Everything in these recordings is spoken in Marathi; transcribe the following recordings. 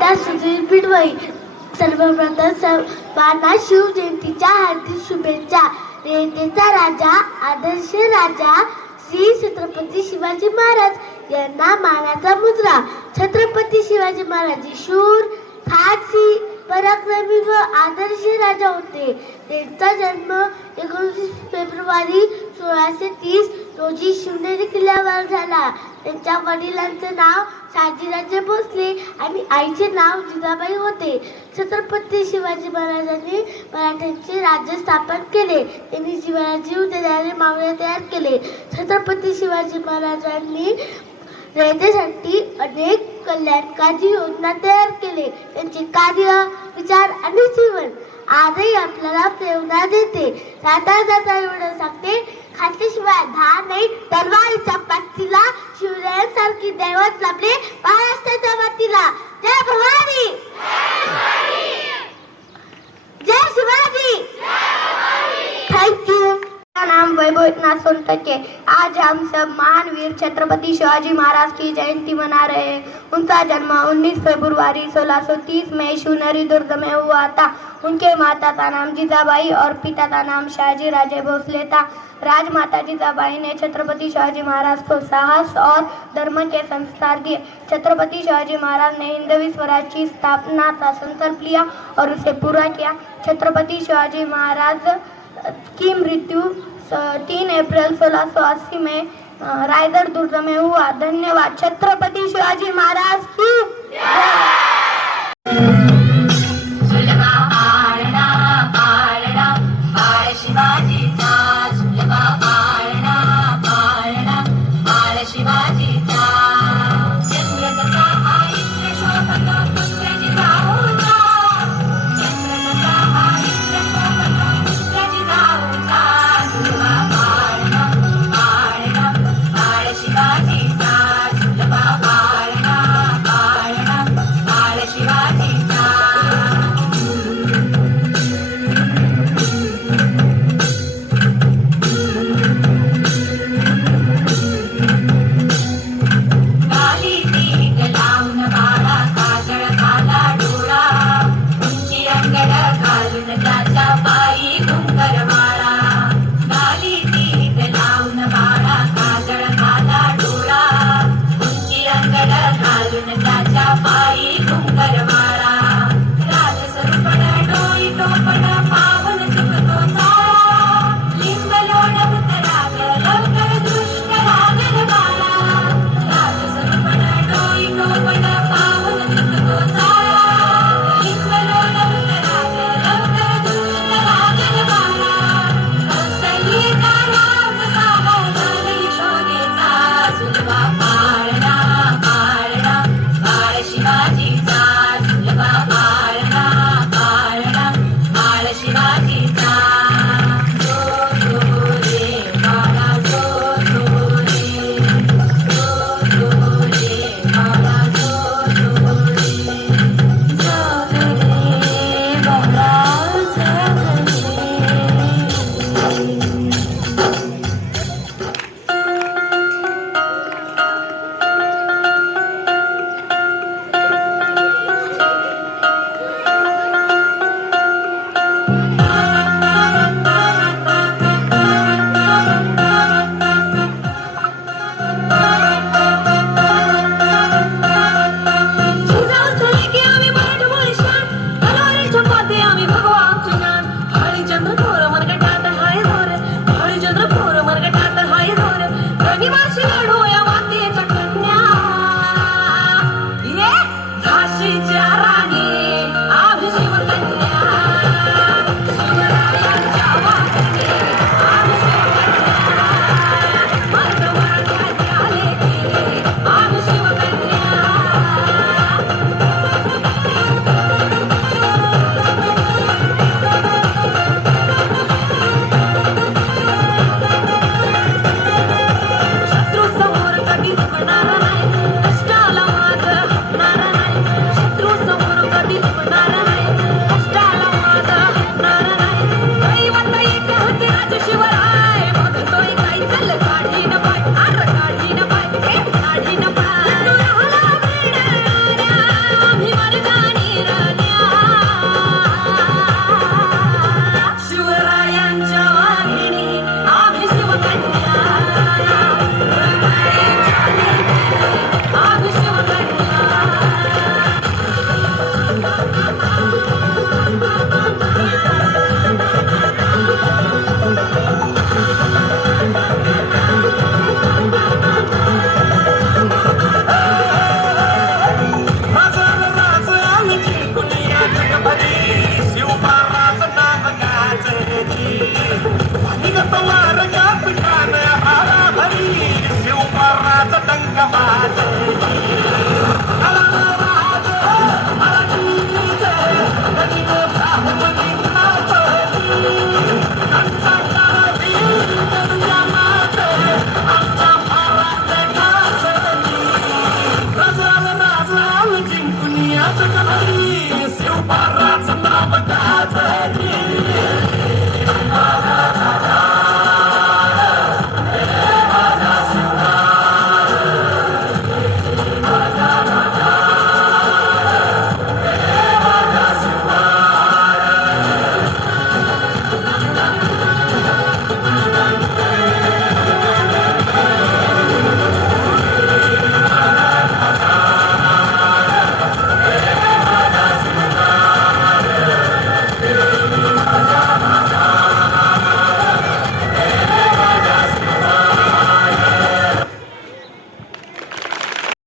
पिता सुधीर पिडवई. सर्वप्रथम सर्वांना शिवजयंतीच्या हार्दिक शुभेच्छा. रेतेचा राजा, आदर्श राजा श्री छत्रपती शिवाजी महाराज यांना मानाचा मुजरा. छत्रपती शिवाजी महाराज शूर, साहसी, पराक्रमी व आदर्श राजा होते. त्यांचा जन्म 29 फेब्रुवारी 1630 रोजी शिवनेरी किल्ल्यावर झाला. त्यांच्या वडिलांचे नाव शहाजीराजे भोसले आणि आईचे नाव जिजाबाई होते. छत्रपती शिवाजी महाराजांनी मराठ्यांचे राज्य स्थापन केले. त्यांनी जीवाला जीव देणारे मावळे तयार केले. छत्रपती शिवाजी महाराजांनी रयतेसाठी अनेक कल्याणकारी योजना तयार केले. त्यांचे कार्य, विचार आणि जीवन आजही आपल्याला प्रेरणा देते. जाता जाता एवढं सांगते, खात्याशिवाय धार नाही. तलवारीच्या पाठीला शिवरायांसारखी दैवत लाभले महाराष्ट्राच्या मातीला. जय भवानी, जय शिवाजी. थँक्यू. नाम वैभव इतना सोनटके. आज हम सब महान वीर छत्रपति शिवाजी महाराज की जयंती मना रहे हैं. उनका जन्म 19 फरवरी 1630 में शिवनेरी दुर्ग में हुआ था. उनके माता का नाम जिजाबाई और पिता का नाम शहाजी राजे भोसले था. राजमाता जिजाबाई ने छत्रपति शिवाजी महाराज को साहस और धर्म के संस्कार दिए. छत्रपति शिवाजी महाराज ने हिंदवी स्वराज की स्थापना का संकल्प लिया और उसे पूरा किया. छत्रपति शिवाजी महाराज की मृत्यु 3 अप्रैल 1680 में रायगढ़ दुर्ग में हुआ. धन्यवाद. छत्रपति शिवाजी महाराज की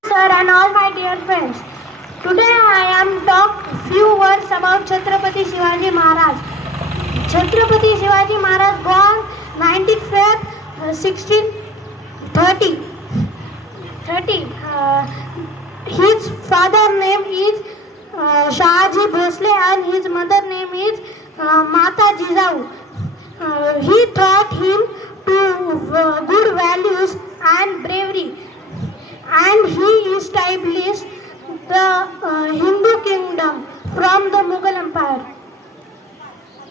Sir and all my dear friends, today I am talk few words about Chhatrapati Shivaji Maharaj. Chhatrapati Shivaji Maharaj born 19th Feb 1630. His father name is Shahaji Bhosle and his mother name is Mata Jizau. He taught him to good values and bravery, and he established the Hindu kingdom from the Mughal Empire.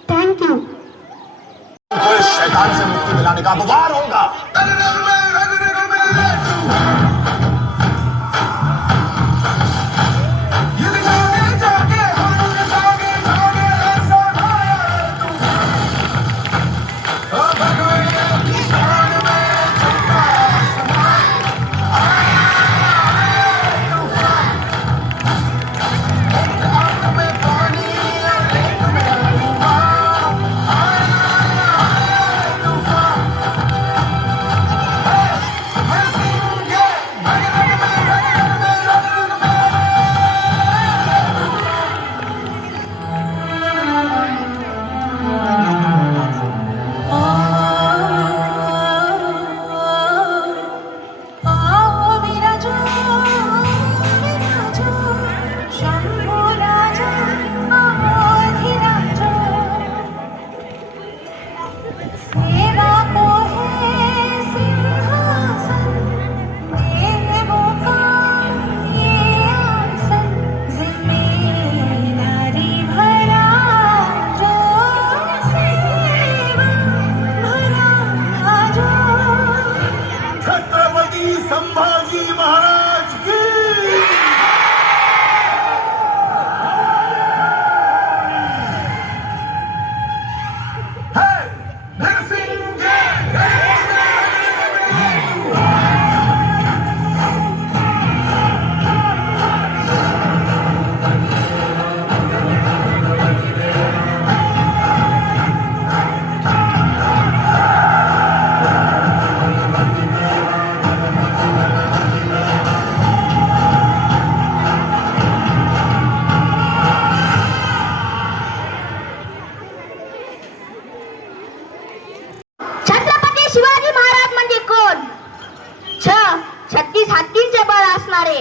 Thank you. शैतान से मुक्ति दिलाने का गुबार होगा। संभाजी महाराज की शिवाजी महाराज म्हणजे कोण? छ 36 हत्तींचे बळ असणारे,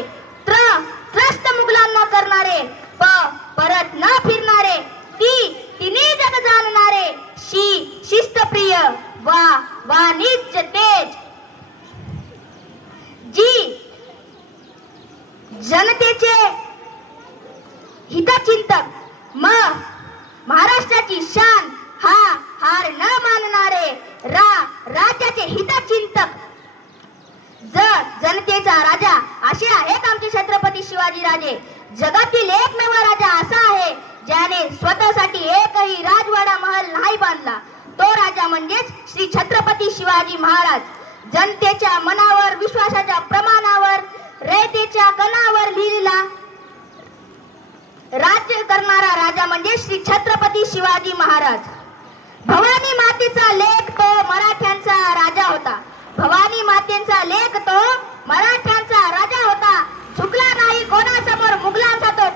त्रस्त मुघलांना करणारे, परत न फिरणारे, तिन्ही जग जाणणारे, शिस्तप्रिय, निज तेज, जी जनतेचे हितचिंतक, महाराष्ट्राची शान, हार न मानणारे, राज्याचे हितचिंतक, जनतेचा राजा, असे आहेत आमचे छत्रपती शिवाजी राजे. जगातील एकमेव राजा असा आहे ज्याने स्वतःसाठी एकही राजवाडा महल नाही बांधला. तो राजा म्हणजेच श्री छत्रपती शिवाजी महाराज. जनतेच्या मनावर, विश्वासाच्या प्रमाणावर, रयतेच्या कणावर लिहिलेला राज्य करणारा राजा म्हणजे श्री छत्रपती शिवाजी महाराज. भवानी मातेचा लेक तो मराठ्यांचा राजा होता. भवानी मातेचा लेक तो मराठ्यांचा राजा होता. झुकला नाही कोणासमोर, मुघलांचा तो